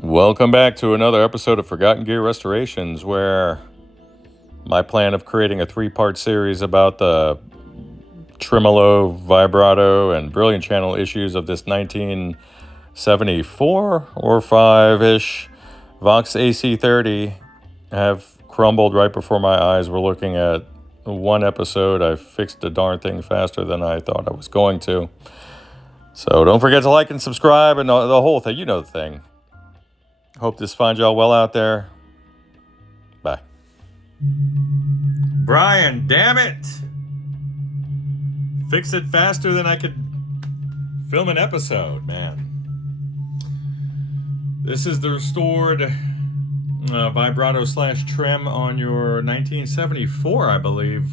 Welcome back to another episode of Forgotten Gear Restorations, where my plan of creating a three-part series about the tremolo, vibrato, and brilliant channel issues of this 1974 or 5-ish Vox AC30 have crumbled right before my eyes. We're looking at one episode. I fixed the darn thing faster than I thought I was going to. So don't forget to like and subscribe and the whole thing. You know the thing. Hope this finds y'all well out there. Bye. Brian, damn it! Fix it faster than I could film an episode, man. This is the restored vibrato / trem on your 1974, I believe,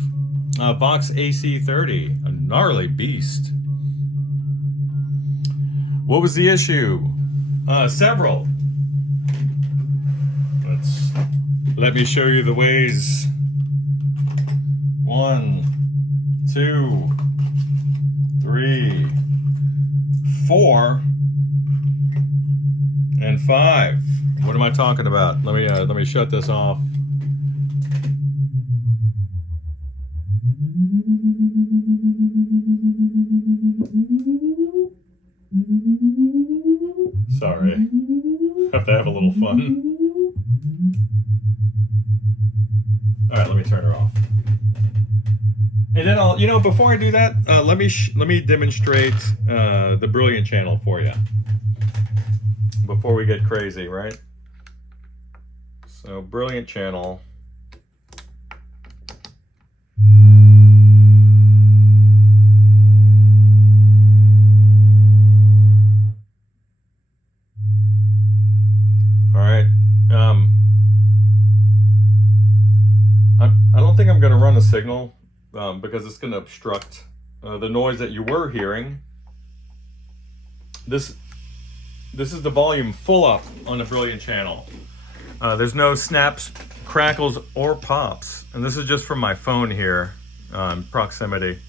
Vox AC30, a gnarly beast. What was the issue? Several. Let me show you the ways. 1, 2, 3, 4, and 5. What am I talking about? Let me shut this off. Sorry. Have to have a little fun. All right, let me turn her off. And then before I do that, let me demonstrate the brilliant channel for you before we get crazy, right? So, brilliant channel. All right. I don't think I'm going to run a signal because it's going to obstruct the noise that you were hearing. This is the volume full up on the brilliant channel. There's no snaps, crackles, or pops, and this is just from my phone here, proximity.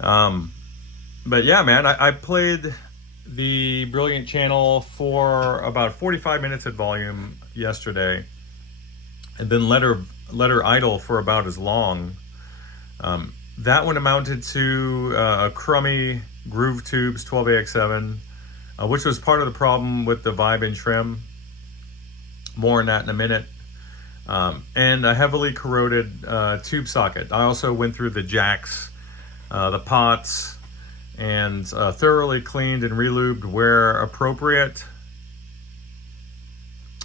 But yeah, man, I played the brilliant channel for about 45 minutes at volume yesterday, and then let her idle for about as long. That one amounted to a crummy Groove Tubes 12AX7, which was part of the problem with the Vibe and Trem. More on that in a minute. And a heavily corroded tube socket. I also went through the jacks, the pots, and thoroughly cleaned and relubed where appropriate.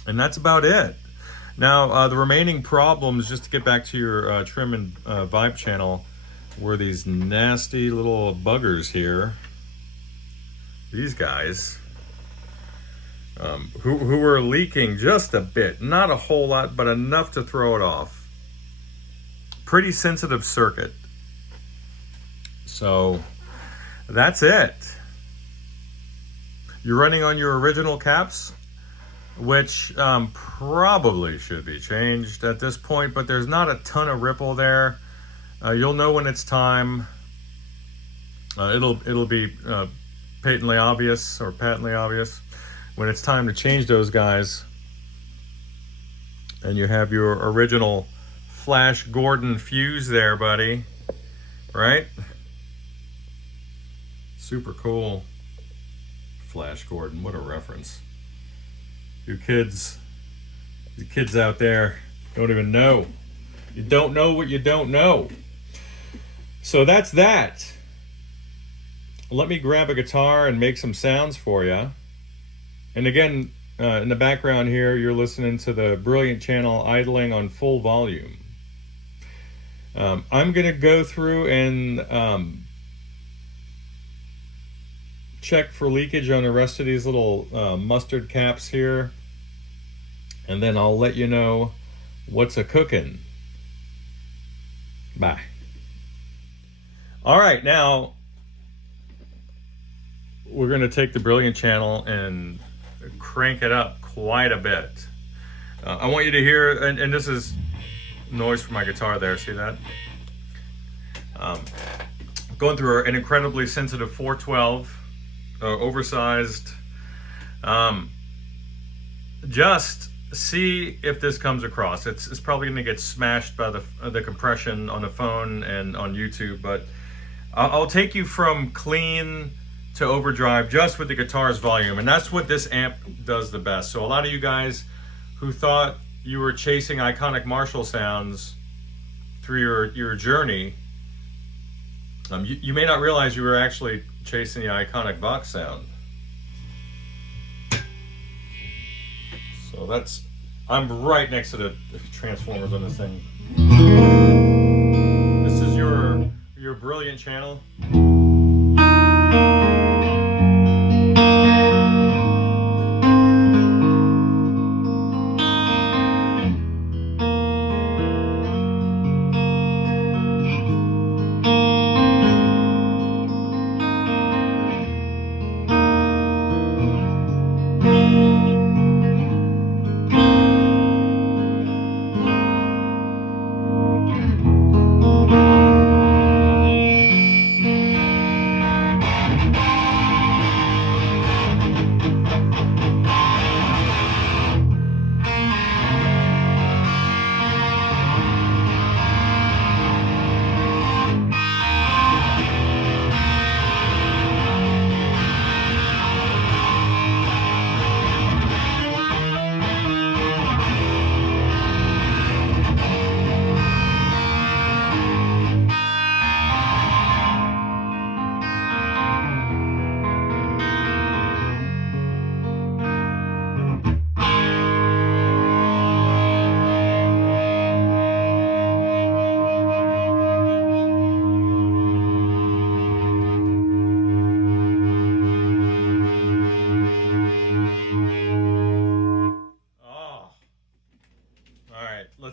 And that's about it. Now, the remaining problems, just to get back to your Trem and Vibe channel, were these nasty little buggers here. These guys, who were leaking just a bit. Not a whole lot, but enough to throw it off. Pretty sensitive circuit. So, that's it. You're running on your original caps, which probably should be changed at this point, but there's not a ton of ripple there. You'll know when it's time. It'll be patently obvious when it's time to change those guys. And you have your original Flash Gordon fuse there, buddy. Right? Super cool. Flash Gordon, what a reference. You kids out there don't even know. You don't know what you don't know. So that's that. Let me grab a guitar and make some sounds for you. And again, in the background here, you're listening to the brilliant channel idling on full volume. I'm going to go through and check for leakage on the rest of these little mustard caps here. And then I'll let you know what's a cookin'. Bye. All right, now we're going to take the brilliant channel and crank it up quite a bit. I want you to hear, and this is noise from my guitar there, see that? Going through an incredibly sensitive 412, oversized just see if this comes across. It's probably going to get smashed by the compression on the phone and on YouTube, but I'll take you from clean to overdrive just with the guitar's volume, and that's what this amp does the best. So a lot of you guys who thought you were chasing iconic Marshall sounds through your journey, you may not realize you were actually chasing the iconic Vox sound. So that's, I'm right next to the transformers on this thing. This is your brilliant channel.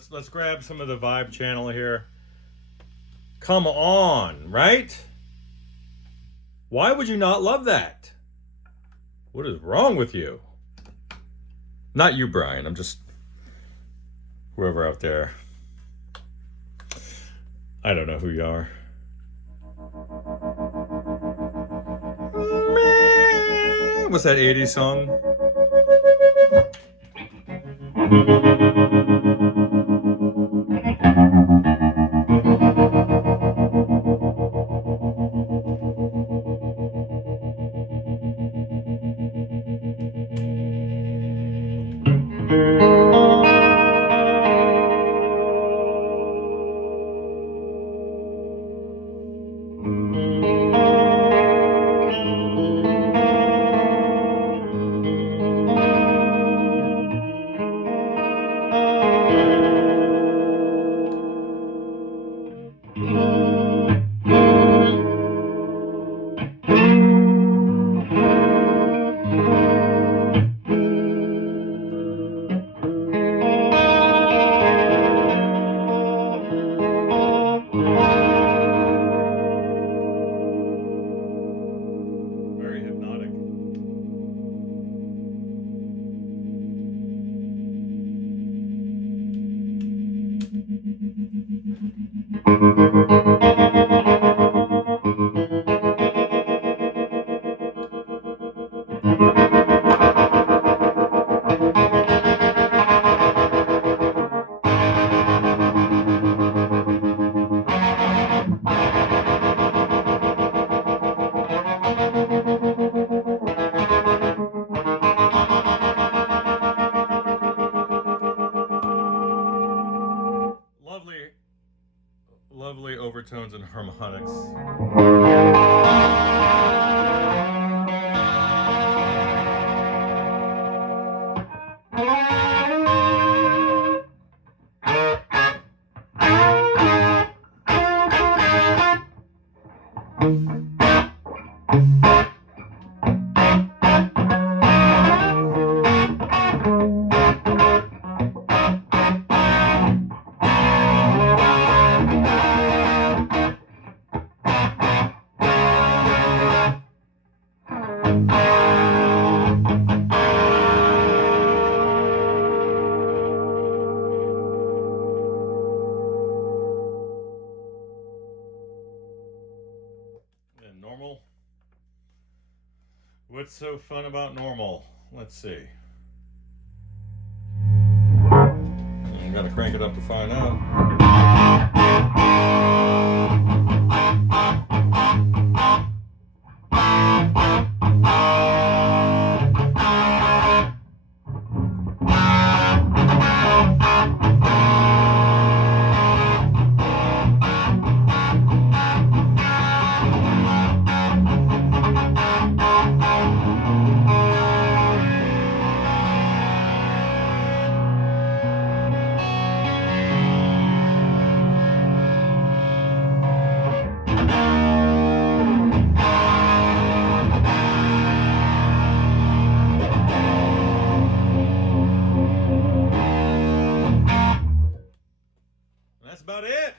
Let's grab some of the vibe channel here. Come on, right? Why would you not love that? What is wrong with you? Not you, Brian. I'm just whoever out there. I don't know who you are. What's that 80s song? Lovely overtones and harmonics. And normal. What's so fun about normal? Let's see. gotta crank it up to find out. That's about it.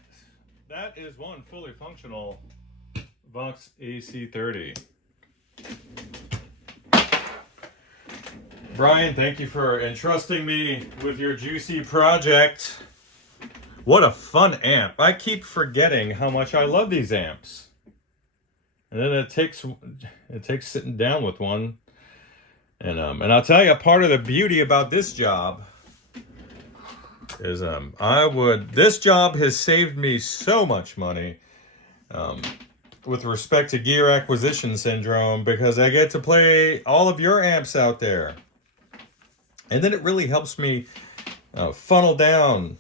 That is one fully functional Vox AC30. Brian, thank you for entrusting me with your juicy project. What a fun amp. I keep forgetting how much I love these amps. And then it takes sitting down with one. And I'll tell you, part of the beauty about this job is this job has saved me so much money with respect to gear acquisition syndrome, because I get to play all of your amps out there. And then it really helps me funnel down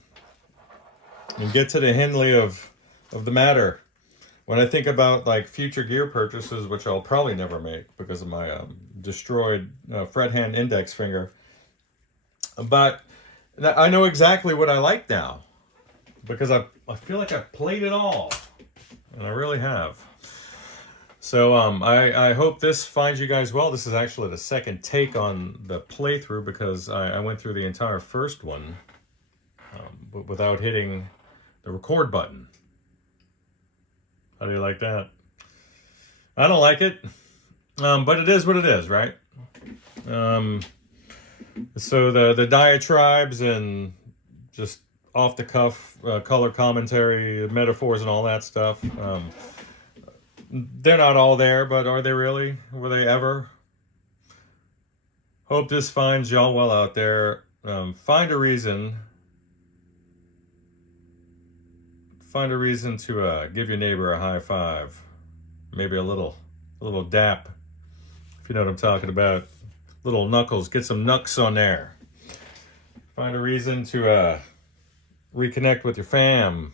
and get to the Henley of the matter when I think about like future gear purchases, which I'll probably never make because of my destroyed fret hand index finger. But I know exactly what I like now because I feel like I've played it all, and I really have. So I hope this finds you guys well. This is actually the second take on the playthrough because I went through the entire first one but without hitting the record button. How do you like that? I don't like it, but it is what it is, right? So the diatribes and just off the cuff color commentary, metaphors and all that stuff, they're not all there, but are they really? Were they ever? Hope this finds y'all well out there. Find a reason to give your neighbor a high five, maybe a little dap, if you know what I'm talking about. Little knuckles, get some knucks on there. Find a reason to reconnect with your fam.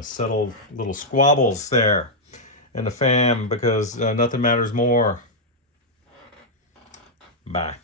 Settle little squabbles there in the fam, because nothing matters more. Bye.